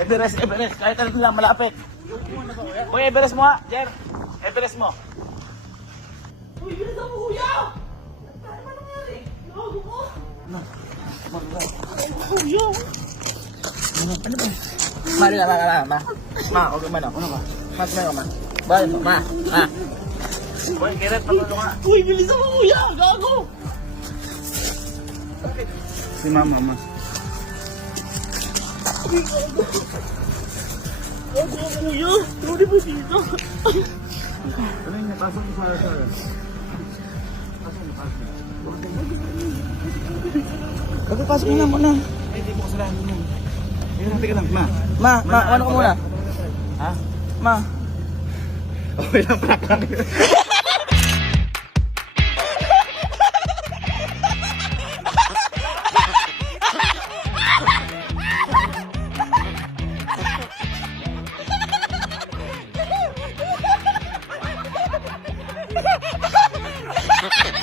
Everest, kahit ano lang, malapit. Uy, Everest mo ha, Jer. Everest mo. Uy, bilisan mo kuya! Ano ba nangyari? Gago ko! Kuya! Ano ba? Huwag naman ako. Ano ba? Bahay mo, ma. Uy, Gerrit, patulong nga. Uy, bilisan mo kuya! Gago! Si mama. Uy, gago! Gago kuya! Sorry mo dito! Ano yun? Pasok mo sa sala. Pasok mo na muna. Ay, di ko kasalanan mo. Ayun, ka lang, ma. Ano ka muna? Ha? Ma. Okay lang, prak lang. Ha ha ha!